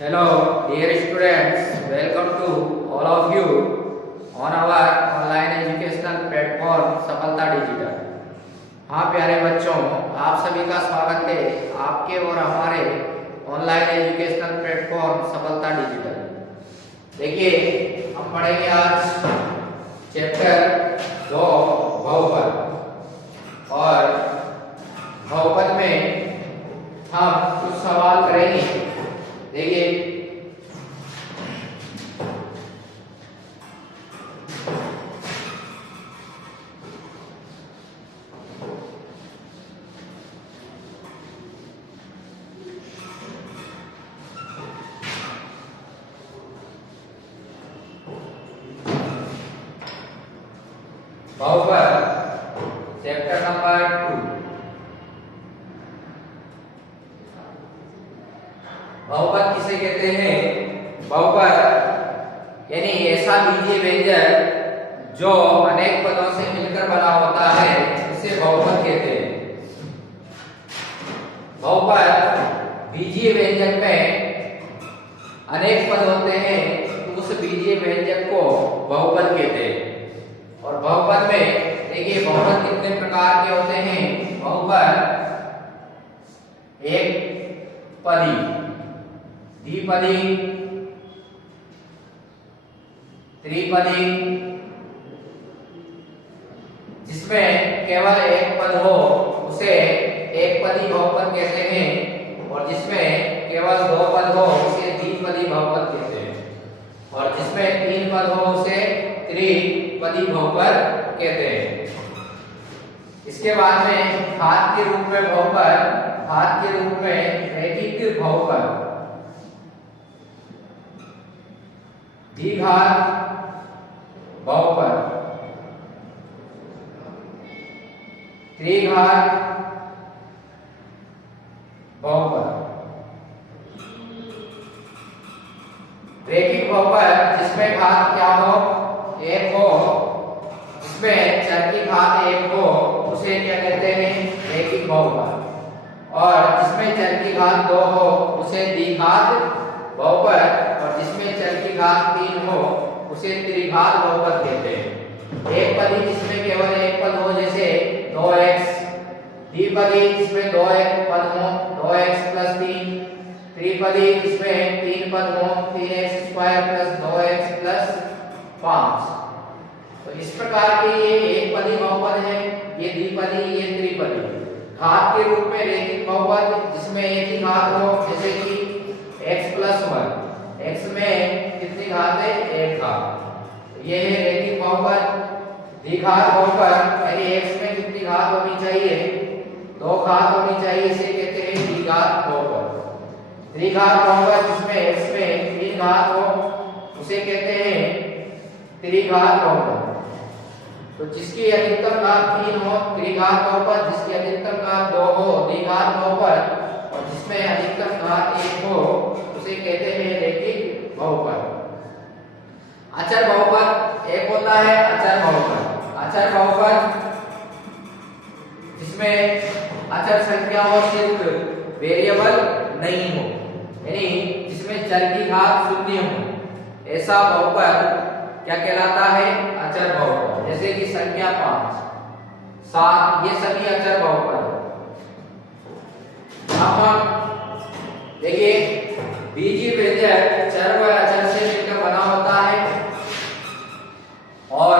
Hello, dear students. Welcome to all of you on our online educational platform सफलता digital. हाँ प्यारे बच्चों, आप सभी का स्वागत है आपके और हमारे ऑनलाइन एजुकेशनल प्लेटफॉर्म सफलता डिजिटल। देखिए, हम पढ़ेंगे आज चैप्टर 2 बहुपद और बहुपद में हम कुछ सवाल करेंगे। देखिए, बहुपद चैप्टर नंबर 2। बहुपद किसे कहते हैं? बहुपद यानी ऐसा बीजीय व्यंजक जो अनेक पदों से मिलकर बना होता है, इसे बहुपद कहते हैं। बहुपद बीजीय व्यंजक में अनेक पद होते हैं, तो उस बीजीय व्यंजक को बहुपद कहते हैं। और बहुपद में देखिए, बहुपद कितने प्रकार के होते हैं? बहुपद एक पदी, द्विपदी, त्रिपदी, जिसमें केवल एक पद हो उसे एक पदी बहुपद कहते हैं, और जिसमें केवल दो पद हो उसे द्विपदी बहुपद कहते हैं, और जिसमें तीन पद हो उसे त्रिपदी बहुपद कहते हैं। इसके बाद में घात के रूप में बहुपद, घात के रूप में रैखिक बहुपद, द्विघात बहुपद, त्रिघात बहुपद। रैखिक बहुपद जिसमें घात क्या हो? एक हो, जिसमें चर की घात एक हो उसे क्या कहते हैं? रैखिक बहुपद। और जिसमें चर की घात दो हो उसे द्विघात बहुपद, और जिसमें चर की घात तीन हो उसे त्रिघात बहुपद कहते हैं। एक पदी जिसमें केवल एक पद हो, जैसे 2x, द्विपदी जिसमें दो एक पद हो, 2x + 3, त्रिपदी जिसमें तीन पद हो, 3x² + 2x + 5। तो इस प्रकार के ये एक पदी बहुपद है, ये द्विपदी, ये त्रिपदी। घात के रूप में रैखिक बहुपद जिसमें एक ही घात हो, जैसे कि x + 1, x में कितनी घात है? एक घात। ये है रैखिक बहुपद। द्विघात बहुपद यानी x में कितनी घात होनी चाहिए? दो घात होनी चाहिए, इसे कहते हैं द्विघात बहुपद। त्रिघात बहुपद जिसमें x में तीन घात हो उसे कहते हैं त्रिघात बहुपद। तो जिसकी अधिकतम घात 3 हो त्रिघात बहुपद, जिसकी अधिकतम घात 2 हो द्विघात बहुपद, और जिसमें अधिकतम घात 1 हो उसे कहते हैं रैखिक बहुपद। अचर बहुपद एक होता है अचर बहुपद। अचर बहुपद जिसमें अचर संख्या हो, सिर्फ वेरिएबल नहीं हो, यानी जिसमें चर की घात 0 हो, ऐसा बहुपद क्या कहलाता है? अचर बहुपद। जैसे कि संख्या 5, 7, ये सभी अचर बहुपद है। अब देखिए, बीजीय व्यंजक चर व अचर से मिलकर बना होता है, और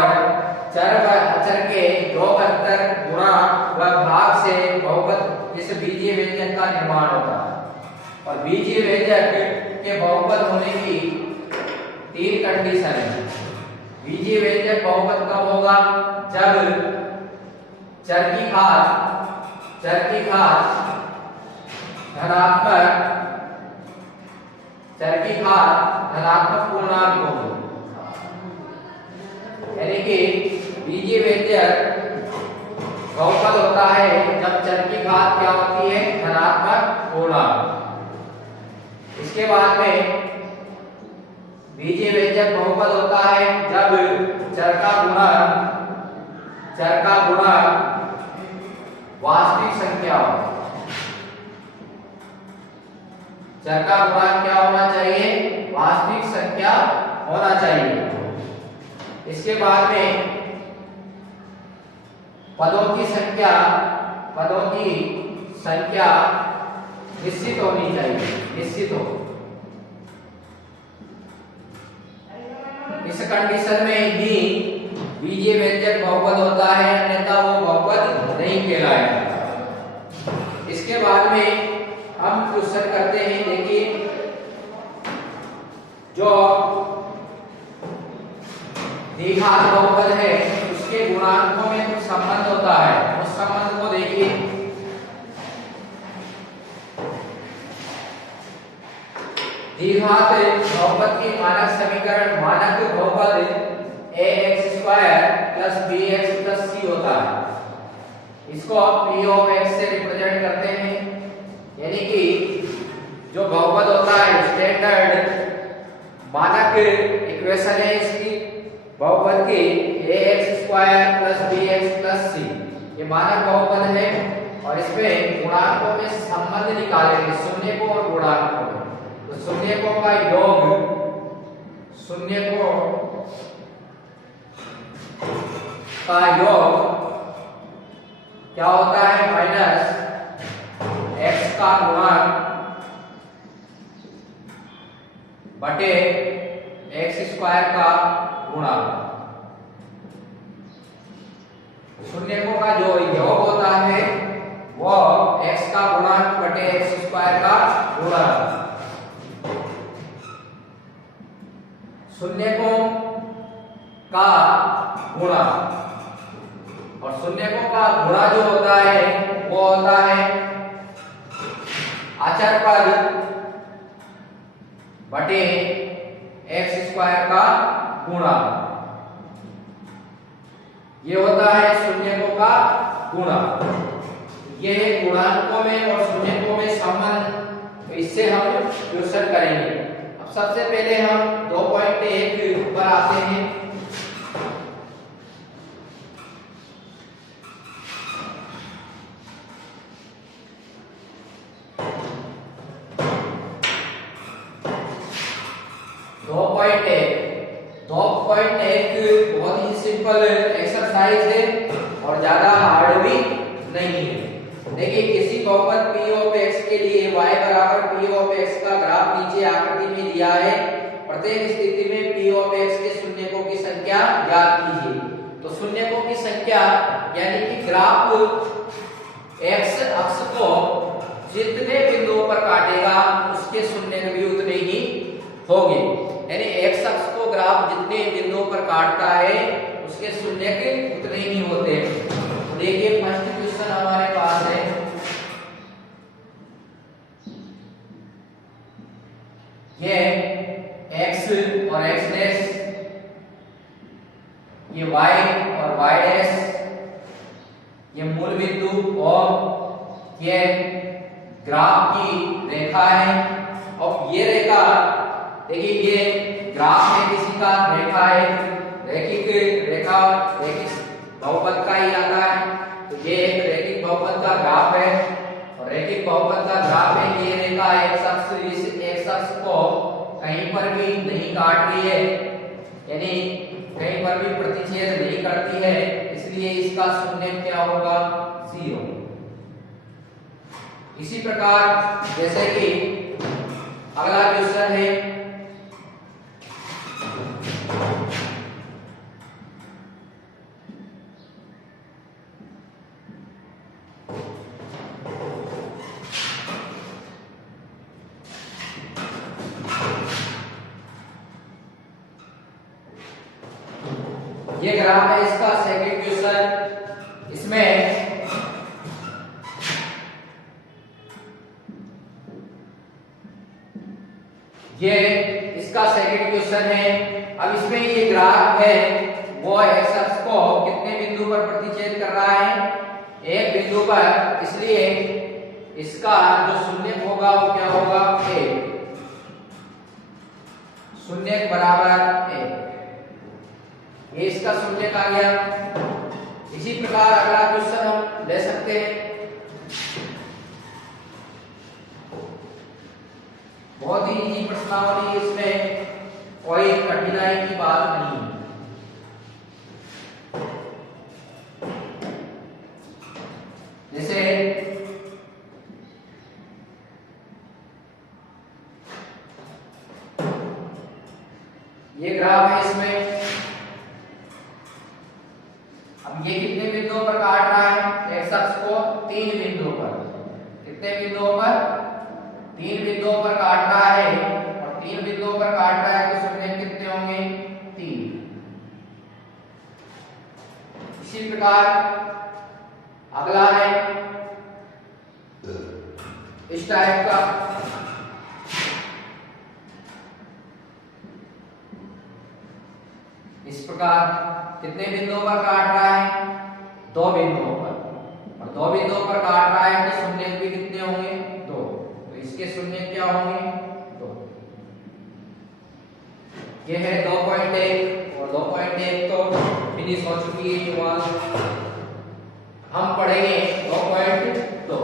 चर व अचर के योग अंतर, गुणा व भाग से बहुपद इस बीजीय व्यंजक का निर्माण होता है। और बीजीय व्यंजक के बहुपद होने की 3 कंडीशन है। बीजीय व्यंजक बहुपद कब होगा? जब चर की घात धनात्मक, चर की घात धनात्मक पूर्णांक होगी। यानी कि बीजीय व्यंजक बहुपद होता है जब चर की घात क्या होती है? धनात्मक पूर्णांक। इसके बाद में बीजीय व्यंजक बहुपद होता है जब चर का गुणक वास्तविक संख्या हो। चर का गुणांक क्या होना चाहिए? वास्तविक संख्या होना चाहिए। इसके बाद में पदों की संख्या निश्चित होनी चाहिए, निश्चित हो। इस कंडीशन में ही बीजीय व्यंजक बहुपद होता है, अन्यथा वो बहुपद नहीं कहलाएगा। इसके बाद में हम क्वेश्चन करते हैं। देखिए, जो द्विघात बहुपद है उसके गुणांकों में कुछ संबंध होता है, उस संबंध को देखिए। द्विघात बहुपद की मानक समीकरण, मानक बहुपद ax² + bx + c होता है। इसको p of x से रिप्रेजेंट करते हैं, यानी कि जो बहुपद होता है स्टैंडर्ड मानक इक्वेशन है इसकी बहुपद की ax² + bx + c, ये मानक बहुपद है। और इसमें गुणांकों में संबंध निकालेंगे, शून्यकों और गुणांकों में। तो शून्यकों का योग, क्या होता है? -x का गुणांक बटे x² का गुणांक। शून्यकों का जो योग होता है वो x का गुणांक बटे x² का गुणांक। शून्यकों का गुणा, और शून्यकों का गुणा जो होता है वो होता है अचर पद बटे x² का गुणा। ये होता है शून्यकों का गुणा। ये गुणांकों में और शून्यकों में संबंध, तो इससे हम क्वेश्चन करेंगे। अब सबसे पहले हम 2.1 पर आते हैं। बहुत ही सिंपल एक्सरसाइज है और ज्यादा हार्ड भी नहीं है। देखिए, किसी बहुपद p of x के लिए y बराबर p of x का ग्राफ नीचे आकृति में दिया है। प्रत्येक स्थिति में p of x के शून्यकों की संख्या ज्ञात कीजिए। तो शून्यकों की संख्या यानी कि ग्राफ x अक्ष को जितने बिंदुओं पर काटेगा उसके शून्य भी उतने ही होंगे। यानी x अक्ष को ग्राफ जितने बिंदुओं पर काटता है उसके शून्य के उतने ही होते हैं। तो देखिए, फर्स्ट क्वेश्चन हमारे पास है। ये x और x डैश, ये y और y डैश, ये मूल बिंदु और ये ग्राफ की रेखा है। और ये रेखा, देखिए, ये ग्राफ है किसी का, रेखा है, रैखिक रेखा रैखिक बहुपद का ही आता है। तो ये एक रैखिक बहुपद का ग्राफ है और रैखिक बहुपद का ग्राफ है। ये रेखा x अक्ष, इस x अक्ष को कहीं पर भी नहीं काट रही है, यानी कहीं पर भी प्रतिच्छेद नहीं करती है, इसलिए इसका शून्य क्या होगा? 0। इसी प्रकार जैसे कि अगला क्वेश्चन है, ये ग्राफ है इसका सेकंड क्वेश्चन। इसमें ये इसका सेकंड क्वेश्चन है। अब इसमें ये ग्राफ है वो x अक्ष को कितने बिंदु पर प्रतिच्छेद कर रहा है? एक बिंदु पर, इसलिए इसका जो शून्य होगा वो क्या होगा? 1। शून्य बराबर 1, ये इसका शून्य का गया। इसी प्रकार अगला क्वेश्चन हम ले सकते हैं। बहुत ही इजी प्रश्नावली, इसमें कोई कठिनाई की बात नहीं है। जैसे ये ग्राफ है, इसमें अब ये कितने बिंदुओं पर काट रहा है? एक्स अक्ष को 3 बिंदुओं पर। कितने बिंदुओं पर? 3 बिंदुओं पर काट रहा है, और 3 बिंदुओं पर काट रहा है तो शून्य कितने होंगे? 3। इसी प्रकार अगला है इस टाइप का, इस प्रकार कितने बिंदुओं पर काट रहा है? 2 बिंदुओं पर, और 2 बिंदुओं पर काट रहा है तो शून्य भी कितने होंगे? 2। तो इसके शून्य क्या होंगे? 2। ये है 2.1, और 2.1 तो फिनिश हो चुकी है युवा। हम पढ़ेंगे 2.2।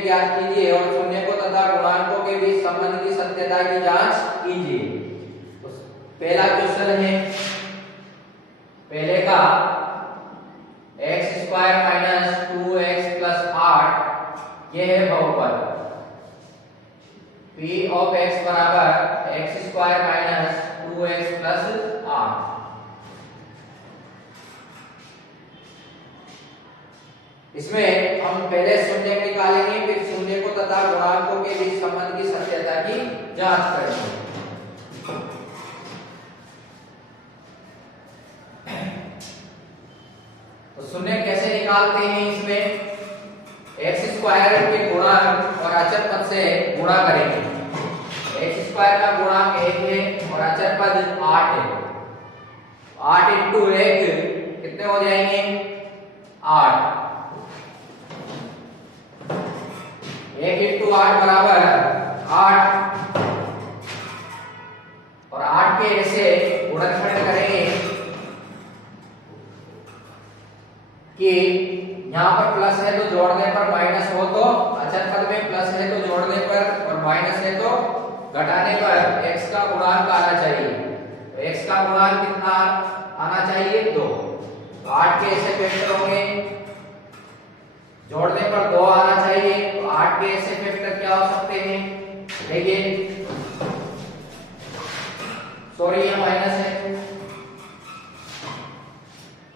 ज्ञात कीजिए और शून्य को तथा गुणांकों के बीच संबंध की सत्यता की जांच कीजिए। तो पहला क्वेश्चन है, पहले का x² - 2x + 8 यह है बहुपद p of x बराबर x² - 2x + 8। इसमें हम पहले शून्य निकालेंगे, फिर शून्य को तथा गुणांकों के बीच संबंध की सत्यता की जांच करेंगे। तो शून्य कैसे निकालते हैं? इसमें x² के गुणांक और अचर पद से गुणा करेंगे। x² का गुणांक 1 है और अचर पद 8 है। 8 × 1 कितने हो जाएंगे? 8। 1 × 8 बराबर 8, और 8 के ऐसे गुणनखंड करेंगे कि यहाँ पर प्लस है तो जोड़ने पर माइनस हो, तो अचर पद में प्लस है तो जोड़ने पर, और माइनस है तो घटाने पर x का गुणांक आना चाहिए। तो x का गुणांक कितना आना चाहिए? 2। तो 8 के ऐसे फैक्टर होंगे, जोड़ने पर 2 आना चाहिए। तो 8 के ऐसे फैक्टर क्या हो सकते हैं? देखिए, सॉरी ये माइनस है,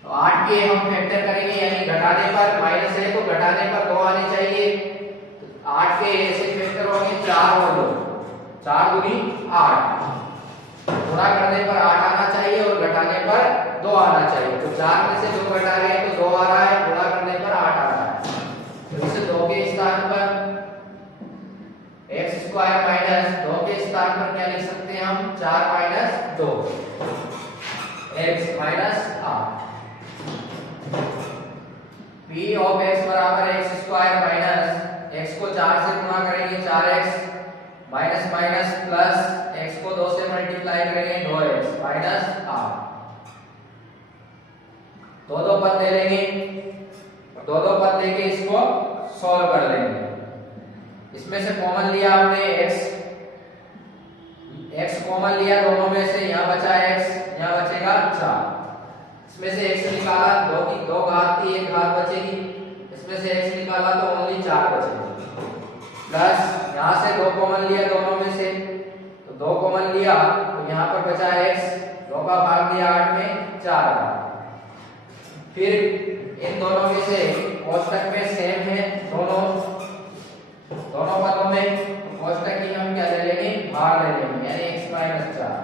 तो 8 के हम फैक्टर करेंगे, यानी घटाने पर माइनस है तो घटाने पर 2 आने चाहिए। तो 8 के ऐसे फैक्टर होंगे 4 और 2, 4 दूनी 8। गुणा करने पर 8 आना चाहिए और घटाने पर 2 आना चाहिए। तो 4 में से 2 घटा रहे हैं तो 2 आ रहा है, गुणा करने पर 8 आ रहा है। तो इस 2 के स्थान पर x² - 2 के स्थान पर क्या लिख सकते हैं हम? 4 - 2 x - 8। p of x बराबर x² - x को 4 से गुणा करेंगे 4x, minus minus plus x को 2 से मल्टीप्लाई करेंगे 2x - 8। दो पद ले लेंगे, दो पद लेके इसको सॉल्व कर लेंगे। इसमें से कॉमन लिया आपने x कॉमन लिया दोनों में से, यहाँ बचा x, यहाँ बचेगा 4। इसमें से x निकाला, 2 की 2 घात थी, 1 घात बचेगी। इसमें से x निकाला तो ओनली 4 बचेगी। प्लस यहाँ से 2 कॉमन लिया दोनों में से, तो 2 कॉमन लिया तो यहाँ पर बचा x, 2 का भाग दिया 8 में 4। फिर इन दोनों में से कोष्टक में सेम है दोनों पदों में, कोष्टक की हम क्या ले लेंगे? भाग ले लेंगे, यानी x - 4।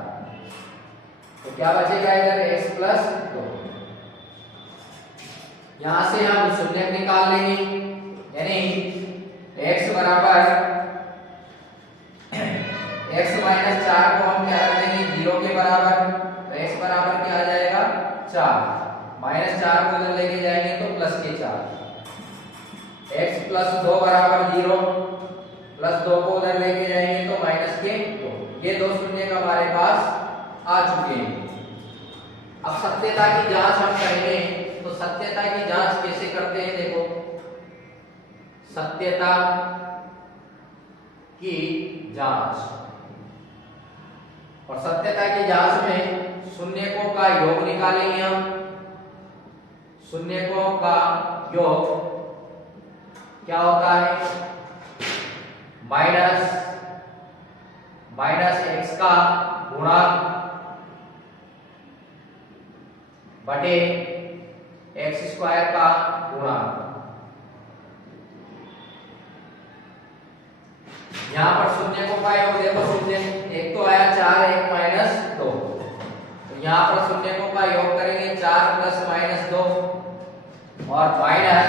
तो क्या बचेगा इधर? x + 2। यहां से हम शून्य निकाल लेंगे, यानी x बराबर x - 4 को -4 को उधर लेके जाएंगे तो प्लस के 4, x प्लस 2 बराबर 0, प्लस 2 को उधर लेके जाएंगे तो माइनस के 2। ये दो शून्य का हमारे पास आ चुके हैं। अब सत्यता की जांच हम करेंगे, तो सत्यता की जांच कैसे करते हैं देखो। सत्यता की जांच, और सत्यता की जांच में शून्यकों का योग निकालेंगे हम। शून्यकों का योग क्या होता है, माइनस x का गुणा बटे x स्क्वायर का गुणा। यहां पर शून्यकों का योग देखो, शून्य एक तो आया 4, एक -2, तो यहां पर शून्यकों का योग करेंगे 4 प्लस -2 और माइनस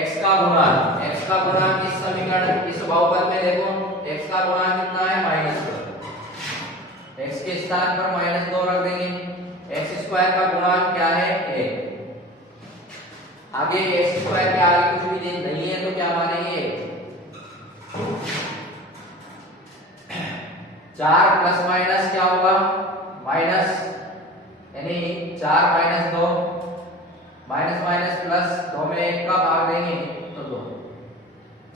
x का गुणा। x का गुणा इस समीकरण, इस बहुपद में देखो x का गुणा कितना है, -2, x के स्थान पर -2 रख देंगे। x स्क्वायर का गुणा क्या है, 1। आगे x स्क्वायर के आगे कुछ भी नहीं है तो क्या मानेंगे, 4 प्लस माइनस क्या होगा, माइनस, यानी 4 - 2, माइनस माइनस प्लस, 2 में 1 का भाग देंगे तो 2,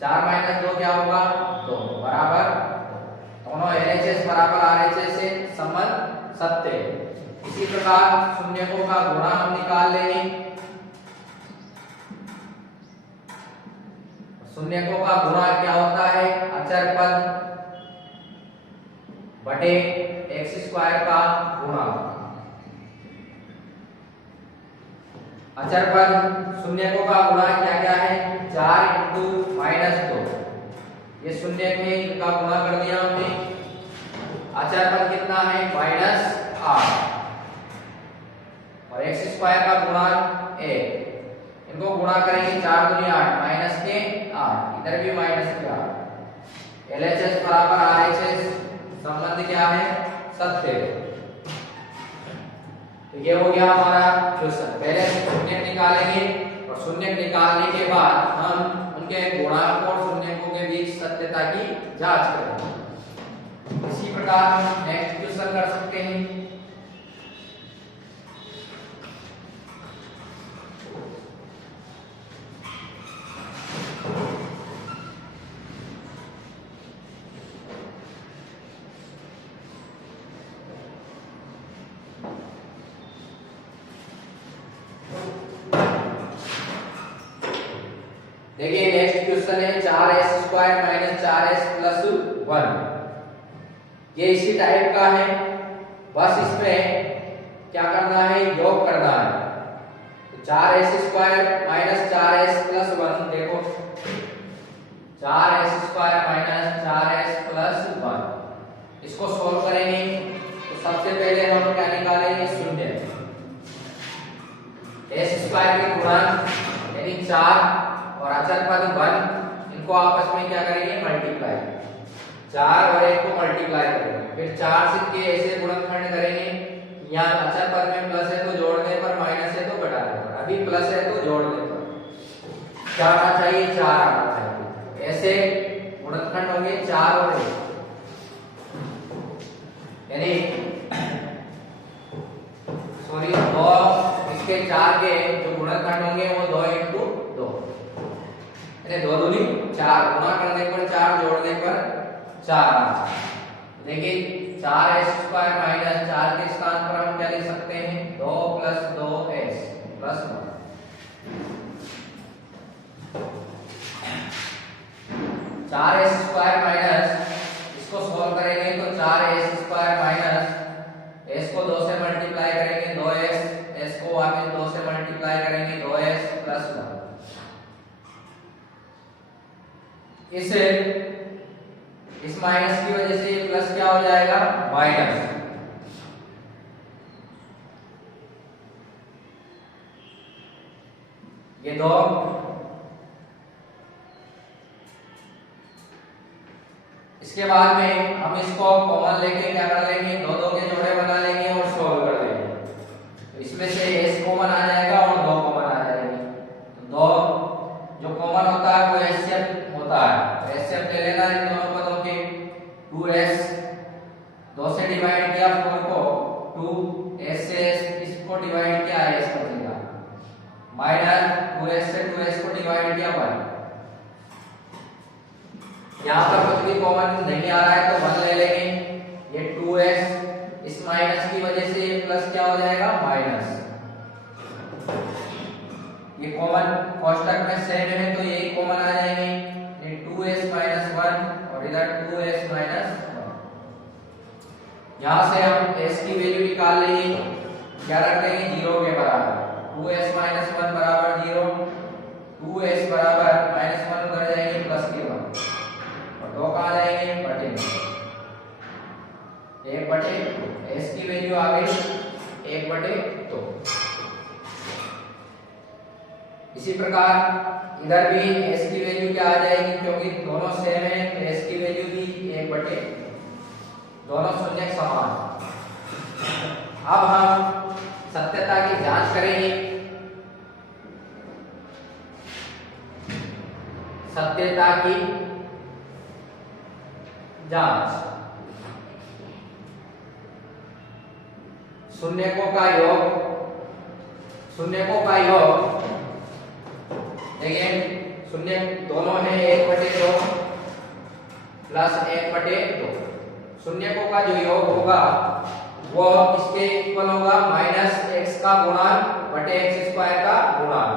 4 - 2 क्या होगा, 2 बराबर। दोनों LHS बराबर RHS से संबंध सत्य है। इसी प्रकार शून्यकों का गुणा हम निकाल लेंगे। शून्यकों का गुणा क्या होता है, अचर पद बटे x स्क्वायर का गुणा। अचर पद शून्यकों का गुणा क्या क्या है, 4 × -2, ये शून्य के का गुणा कर दिया हमने। अचर पद कितना है, -8, और x स्क्वायर का गुणा 1, इनको गुणा करेंगे 4 दूनी 8, माइनस के 8, इधर भी माइनस के 8। LHS बराबर RHS, संबंध क्या है, सत्य। तो ये हो गया हमारा क्वेश्चन। पहले शून्य निकालेंगे और शून्य निकालने के बाद हम उनके गुणांक और शून्यकों के बीच सत्यता की जांच करेंगे। इसी प्रकार हम नेक्स्ट क्वेश्चन कर सकते हैं। देखिए नेक्स्ट क्वेश्चन है 4s² - 4s + 1। ये इसी टाइप का है, बस इसमें क्या करना है, योग करना है। तो 4s² - 4s + 1, देखो 4s² - 4s + 1, इसको सोल्व करेंगे तो सबसे पहले हम क्या निकालेंगे, शून्य। s² के गुणांक यानी 4 और अचर पद 1, इनको आपस में क्या करेंगे, मल्टीप्लाई। 4 और 1 को मल्टीप्लाई करेंगे, फिर 4 से के ऐसे गुणनखंड करेंगे। यहाँ अचर पद में प्लस है तो जोड़ने पर, माइनस है तो घटाने पर, अभी प्लस है तो जोड़ने पर क्या आना चाहिए, 4 आना चाहिए। ऐसे गुणनखंड होंगे 4 और 1, यानी सॉरी 2, इसके 4 के जो गुणनखंड होंगे वो 2 × 2, यानी 2 दूनी 4, गुणा करने पर 4, जोड़ने पर 4। देखिए 4s² - 4 के स्थान पर हम क्या लिख सकते हैं, 2 + 2s + 1। 4s² इसको सोल्व करेंगे तो 4s² - s को 2 से मल्टीप्लाई करेंगे 2s, s को वापस 2 से मल्टीप्लाई करेंगे 2s + 1। इस माइनस की वजह से ये प्लस क्या हो जाएगा, माइनस। ये 2, इसके बाद में हम इसको कॉमन लेके क्या कर लेंगे, 2 2 के जोड़े बना लेंगे और सोल्व कर देंगे। तो इसमें से s कॉमन आ जाएगा एलसीएम ले लेना इन दोनों पदों के। 2s 2 से डिवाइड किया 4 को 2 s से इसको डिवाइड किया s बचेगा माइनस 2s से 2s को डिवाइड किया 1। यहाँ पर कुछ भी कॉमन नहीं आ रहा है तो 1 ले लेंगे। ये 2s इस माइनस की वजह से ये प्लस क्या हो जाएगा माइनस। ये कॉमन कोष्टक में सेम है तो ये कॉमन आ जाएंगे। ये 2s माइनस 1 और इधर 2s माइनस 1। यहाँ से हम s की वैल्यू निकाल लेंगे, क्या रख लेंगे 0 के बराबर। 2s माइनस 1 बराबर 0, 2s बराबर माइनस 1 उधर जाएंगे प्लस के 1 और 2 कहाँ जाएंगे बटे में। 1 बटे s की वैल्यू आ गई 1 बटे 2। इसी प्रकार इधर भी s की वैल्यू क्या आ जाएगी, क्योंकि दोनों सेम है तो s की वैल्यू भी 1 बटे, दोनों शून्य समान। अब हम सत्यता की जांच करेंगे। सत्यता की जांच, शून्यकों का योग, शून्यकों का योग देखिए शून्य दोनों है 1 बटे 2 प्लस 1 बटे 2। शून्यकों का जो योग होगा वो किसके इक्वल होगा माइनस x का गुणांक बटे x स्क्वायर का गुणांक।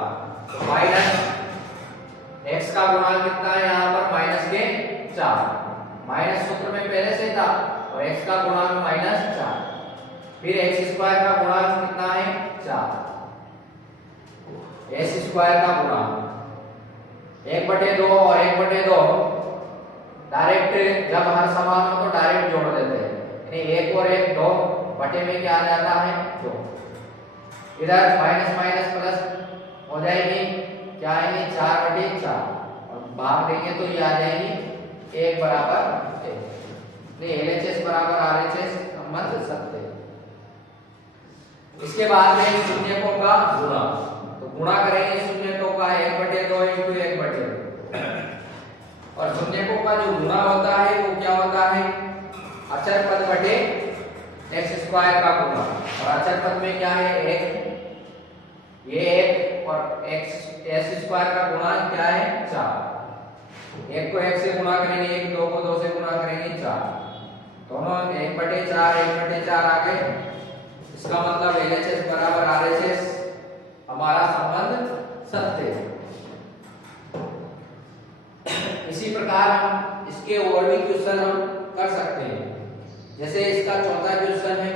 तो माइनस x का गुणांक कितना है यहाँ पर माइनस के 4, माइनस सूत्र में पहले से था और x का गुणांक माइनस 4, फिर x स्क्वायर का गुणांक कितना है 4, s स्क्वायर का गुणांक 1 बटे 2 और 1 बटे 2 डायरेक्ट जब हर समान हो तो डायरेक्ट जोड़ देते हैं, यानी 1 और 1 2 बटे में क्या आ जाता है 2। इधर माइनस माइनस प्लस हो जाएगी, क्या आएंगे 4 बटे 4 और भाग देंगे तो ये आ जाएगी 1 बराबर 1। नहीं LHS बराबर RHS संबंध सत्य। इसके बाद में शून्यकों का गुणा, तो गुणा करेंगे शून्यकों का 1 बटे 2 इंटू 1 बटे 2। और शून्यकों का जो गुणा होता है वो क्या होता है अचर पद बटे x स्क्वायर का गुणा। और अचर पद में क्या है 1, ये 1 और s स्क्वायर का गुणा क्या है 4। 1 को 1 से गुणा करेंगे 1, 2 को 2 से गुणा करेंगे 4, दोनों 1 बटे 4 1 बटे 4 आ गए। इसका मतलब LHS बराबर RHS हमारा संबंध सत्य है। इसी प्रकार हम इसके और भी क्वेश्चन हम कर सकते हैं, जैसे इसका चौथा क्वेश्चन है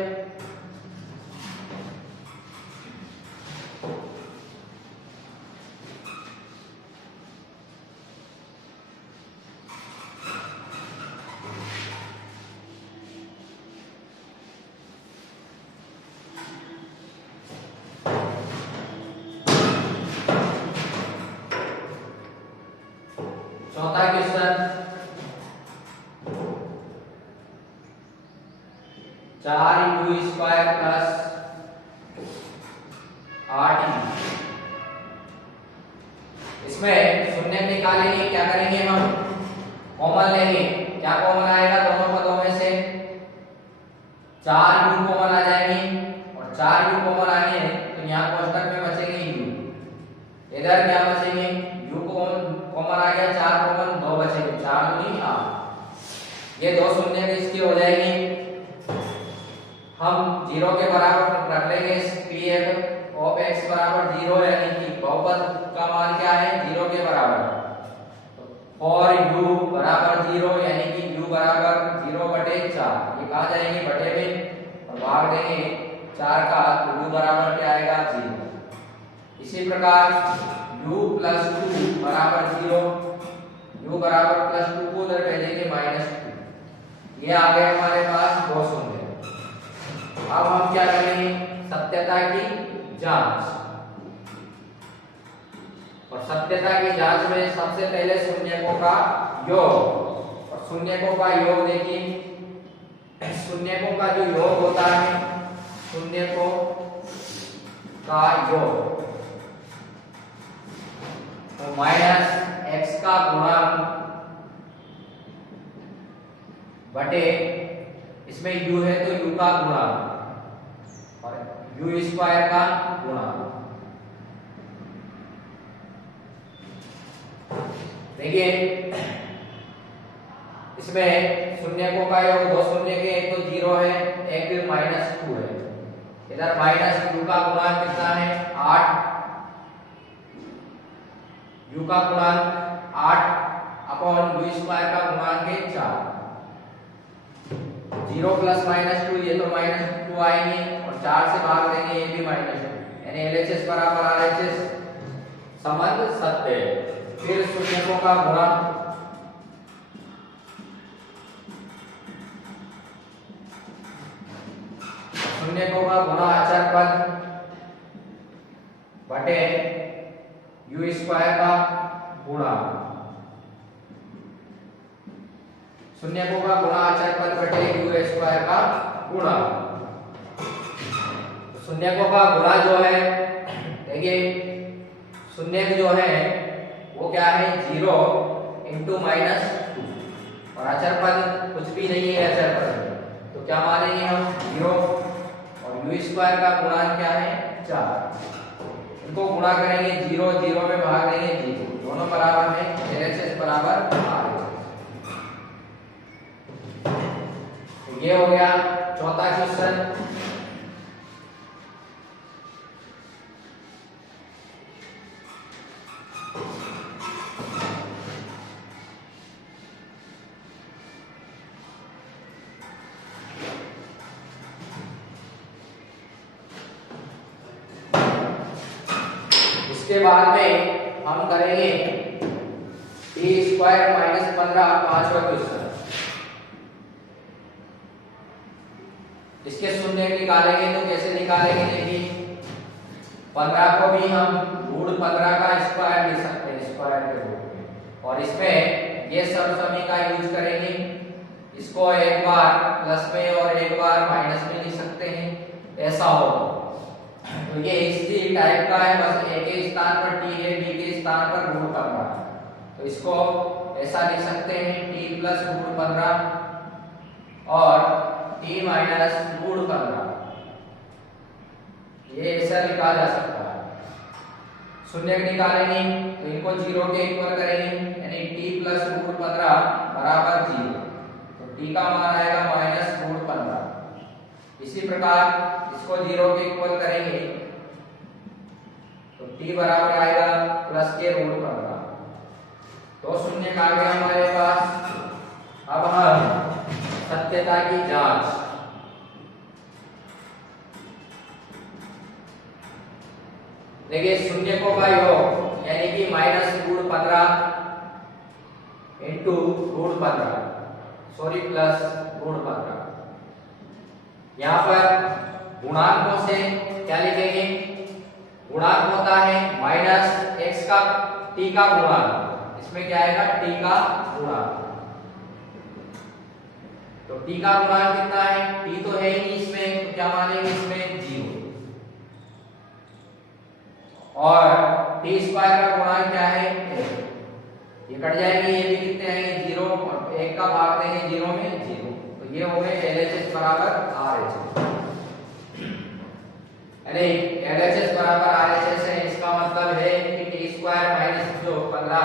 चौथा क्वेश्चन 4 इंटू स्क्वायर प्लस 8। इसमें शून्य निकालेंगे, क्या करेंगे हम कॉमन लेंगे, क्या कॉमन आएगा दोनों पदों में से 4 u कॉमन आ जाएंगे और 4 u कॉमन आएंगे तो यहाँ कोष्टक में बचेंगे u, इधर क्या बचेंगे u कॉमन आ गया 4 कॉमन 2 बचेंगे 4 दूनी 8। ये दो शून्य के इसके हो जाएंगे, हम 0 के बराबर रख लेंगे pf ऑफ x बराबर 0, यानी कि बहुपद का मान क्या है 0 के बराबर। और u बराबर 0 यानी कि u बराबर 0 बटे 4, ये कहाँ जाएंगे बटे में और भाग देंगे 4 का, तो u बराबर क्या आएगा 0। इसी प्रकार u प्लस 2 बराबर 0, u बराबर प्लस 2 को उधर भेजेंगे -2। ये आ गए हमारे पास दो शून्य। अब हम क्या करेंगे सत्यता की जांच, और सत्यता की जांच में सबसे पहले शून्यकों का योग, और शून्यकों का योग देखिए शून्यकों का जो योग होता है शून्यकों का योग तो माइनस x का गुणांक बटे इसमें u है तो u का गुणा और u स्क्वायर का गुणा। देखिए इसमें शून्य का योग, दो शून्य के, एक तो 0 है, एक -2 है। इधर -2 का गुणांक कितना है 8, u का गुणांक 8 अपॉन u स्क्वायर का गुणांक है 4। 0 प्लस -2 ये तो -2 आएंगे और 4 से भाग देंगे ये भी -2, यानी LHS बराबर RHS संबंध सत्य है। फिर शून्यकों का गुणा, शून्यकों का गुणा अचर पद बटे u स्क्वायर का गुणा, शून्यकों का गुणा अचर पद बटे u स्क्वायर का गुणा। शून्यकों का गुणा जो है, देखिए शून्यक जो है वो क्या है 0 इंटू -2 और अचर पद कुछ भी नहीं है अचर पद, तो क्या मानेंगे हम 0 और u स्क्वायर का गुणांक क्या है 4। इनको गुणा करेंगे 0 0 में भाग देंगे 0, दोनों बराबर में LHS बराबर RHS। तो ये हो गया चौथा क्वेश्चन। इसके बाद में हम करेंगे a स्क्वायर -15 पांचवा क्वेश्चन। इसके शून्य निकालेंगे तो कैसे निकालेंगे, देखिए 15 को भी हम रूट 15 का स्क्वायर लिख सकते हैं, स्क्वायर के रूप में, और इसमें ये सरसमी का यूज करेंगे। इसको एक बार प्लस में और एक बार माइनस में लिख सकते हैं, ऐसा हो। तो ये इसी टाइप का है, बस a के स्थान पर t है, b के स्थान पर रूट 15, तो इसको ऐसा लिख सकते हैं t प्लस रूट 15 और t माइनस रूट 15, ये ऐसा लिखा जा सकता है। शून्य निकालेंगे तो इनको 0 के इक्वल करेंगे, यानी t प्लस रूट 15 बराबर 0, तो t का मान आएगा माइनस रूट 15। इसी प्रकार इसको 0 के इक्वल करेंगे तो t बराबर आएगा प्लस के रूट 15। तो शून्य आ गया हमारे पास। अब हम सत्यता की जांच, देखिए शून्यकों का योग यानी कि minus root 15 into root 15, sorry plus root 15। यहाँ पर गुणांकों से क्या लिखेंगे, गुणांक होता है माइनस x का t का गुणांक, इसमें क्या आएगा t का गुणांक। तो t का गुणांक कितना है, t तो है ही नहीं इसमें, तो क्या मानेंगे इसमें 0, और t स्क्वायर का गुणांक क्या है 1, ये कट जाएंगे, ये भी कितने आएंगे 0 और 1 का भाग देंगे 0 में 0, तो ये हो गए LHS बराबर RHS। यानी LHS बराबर RHS है, इसका मतलब है कि t स्क्वायर माइनस जो 15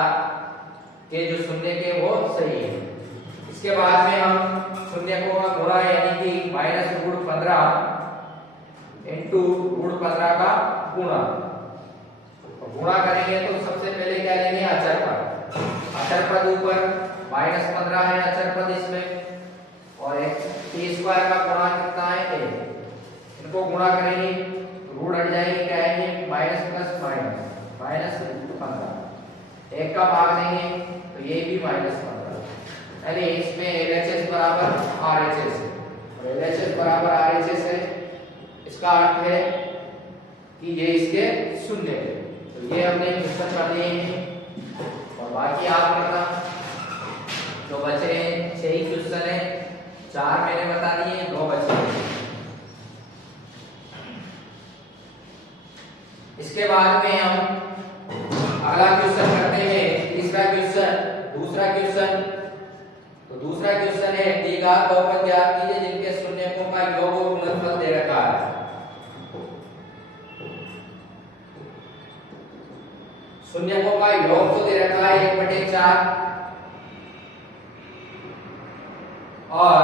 के जो शून्य के वो सही है। इसके बाद में हम शून्य को गुणा यानी कि माइनस रूट 15 इंटू रूट 15 का गुणा, गुणा करेंगे तो सबसे पहले क्या लेंगे अचर पद, अचर पद ऊपर -15 है अचर पद इसमें, और एक t स्क्वायर का गुणा कितना है 1, इनको गुणा करेंगे रूट हट जाएंगे, क्या आएंगे माइनस प्लस माइनस माइनस 15, 1 का भाग देंगे तो ये भी -15, यानी इसमें LHS बराबर RHS है, और LHS बराबर RHS है, इसका अर्थ है कि ये इसके शून्य है। तो ये हमने क्वेश्चन कर लिए हैं, और बाकी आप करना, जो बचे हैं 6 ही क्वेश्चन है, 4 मैंने बता दिए, 2 बचे हैं। इसके बाद में हम अगला क्वेश्चन करते हैं, तीसरा क्वेश्चन, दूसरा क्वेश्चन। तो दूसरा क्वेश्चन क्वेश्चन है द्विघात बहुपद ज्ञात कीजिए जिनके शून्यकों का योग और गुणनफल दे रखा है। शून्यकों का योग तो दे रखा है 1/4 और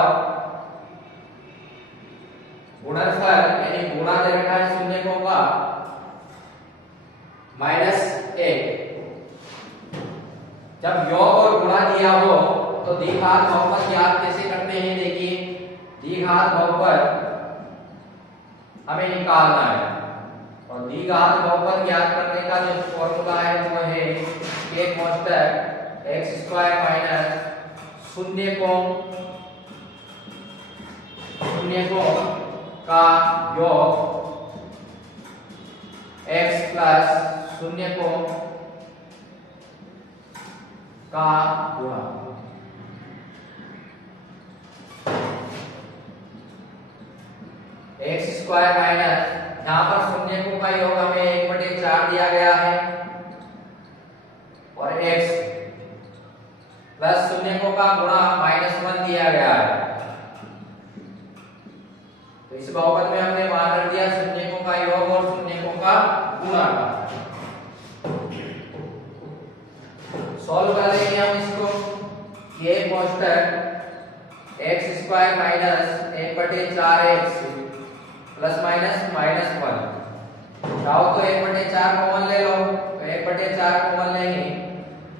गुणनफल यानी गुणा दे रखा है शून्यकों का -1। जब योग और गुणा दिया हो तो द्विघात बहुपद ज्ञात कैसे करते हैं? देखिए द्विघात बहुपद हमें निकालना है और द्विघात बहुपद ज्ञात करने का जो फॉर्मूला है वो है k कांस्टेंट x² माइनस शून्यकों का योग x प्लस शून्यकों का गुणा। x² माइनस यहाँ पर शून्यकों का योग हमें 1/4 दिया गया है और x प्लस शून्यकों का गुणा -1 दिया गया है। तो इस बहुपद में हमने मान रख दिया शून्यकों का योग और शून्यकों का गुणा का। सॉल्व करेंगे हम इसको k constant x² minus 1/4x plus minus -1 चाहो तो 1/4 कॉमन ले लो, तो 1/4 कॉमन लेंगे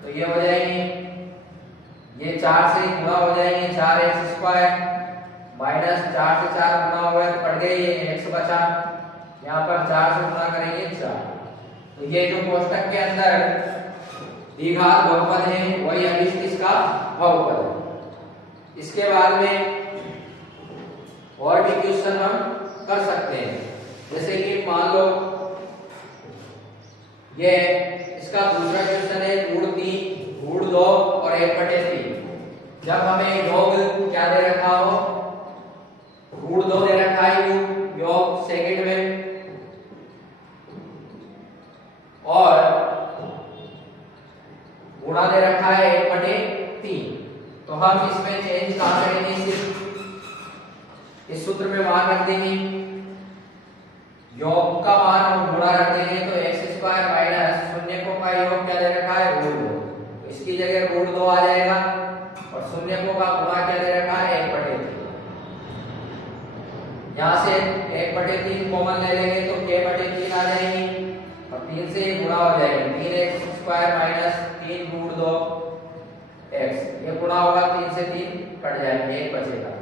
तो ये हो जाएंगे, ये 4 से गुणा हो जाएंगे 4x² माइनस 4 से 4 गुणा हुआ तो कट गए ये x बचा, यहाँ पर 4 से गुणा करेंगे 4। तो ये जो कोष्टक के अंदर द्विघात बहुपद है वही अभिष्ट इसका बहुपद है। इसके बाद में और भी क्वेश्चन हम कर सकते हैं, जैसे कि मान लो ये इसका दूसरा क्वेश्चन है √3 √2 और 1/3। जब हमें योग क्या दे रखा हो, √2 दे रखा है योग सेकंड में और गुणा दे रखा है 1/3। तो हम इसमें चेंज कहां करेंगे, सिर्फ इस सूत्र में मान रख देंगे, योग का मान और गुणा रख देंगे तो x² माइनस शून्यकों का योग क्या दे रखा है √2, तो इसकी जगह √2 आ जाएगा और शून्यकों का गुणा क्या दे रखा है 1/3। यहाँ से 1/3 कॉमन ले लेंगे तो k/3 आ जाएंगी और 3 से गुणा हो जाएगी 3x² माइनस 3 √2 x, ये गुणा होगा 3 से 3 कट जाएंगे 1 बचेगा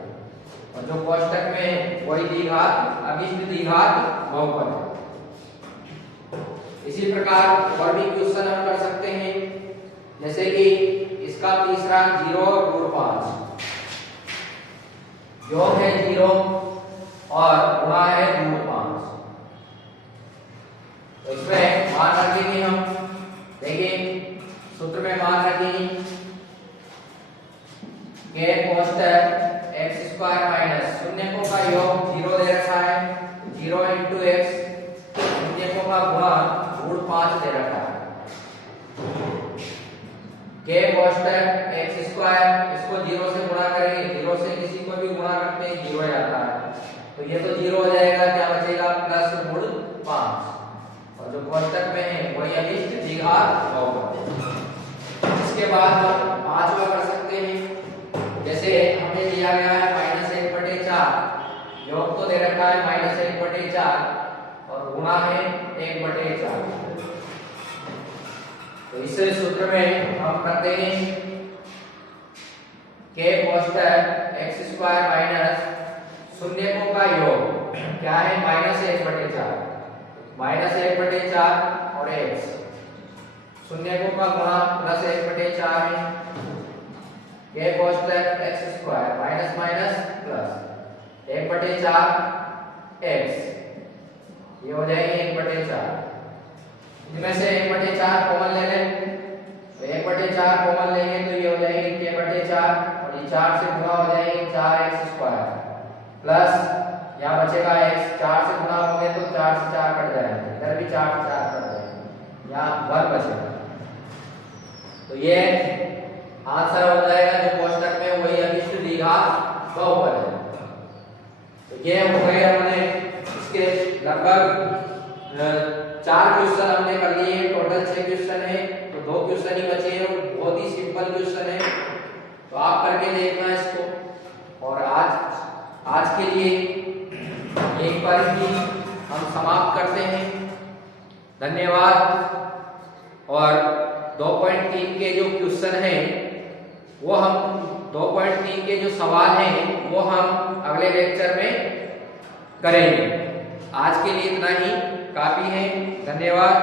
और जो कोष्टक में है वही द्विघात अभिष्ट द्विघात बहुपद है। इसी प्रकार और भी क्वेश्चन हम कर सकते हैं, जैसे कि इसका तीसरा 0 √5, योग है 0 और गुणा है √5। तो इसमें मान रखेंगे हम, देखिए सूत्र में मान रखेंगे k कांस्टेंट x² माइनस शून्यकों का योग 0 दे रखा है 0 × x, शून्यकों का गुणा √5 दे रखा है। k कांस्टेंट x², इसको 0 से गुणा करेंगे, 0 से किसी को भी गुणा करते हैं 0 आता है, तो ये तो 0 हो जाएगा, क्या बचेगा प्लस √5 और जो कोष्टक में है वही अभिष्ट द्विघात बहुपद। इसके बाद हम पांचवा कर सकते हैं, जैसे हमें दिया गया है -1/4, योग तो दे रखा है -1/4 और गुणा है 1/4। तो इस सूत्र में हम करते हैं k कांस्टेंट x² माइनस शून्यकों का योग क्या है -1/4 और x, शून्यकों का गुणा प्लस 1/4 है k constant x² minus minus plus 1/4 x, ये हो जाएगी 1/4। इनमें से 1/4 कॉमन ले लें, तो 1/4 कॉमन लेंगे तो ये हो जाएगी k/4 और ये 4 से गुणा हो जाएगी 4x² प्लस यहाँ बचेगा x, 4 से गुणा होंगे तो 4 से 4 कट जाएंगे, इधर भी 4 से 4 कट जाएंगे, यहाँ 1 बचेगा। तो ये आंसर हो जाएगा जो कोष्टक में वही अभिष्ट द्विघात घात बहुपद है। तो ये हो गए हमने इसके लगभग 4 क्वेश्चन हमने कर लिए हैं। टोटल 6 क्वेश्चन है, तो 2 क्वेश्चन ही बचे हैं, बहुत ही सिंपल क्वेश्चन है, तो आप करके देखना इसको। और आज के लिए एक बार ही हम समाप्त करते हैं। धन्यवाद। और 2.3 के जो क्वेश्चन हैं वो हम 2.3 के जो सवाल हैं वो हम अगले लेक्चर में करेंगे। आज के लिए इतना ही काफी है। धन्यवाद।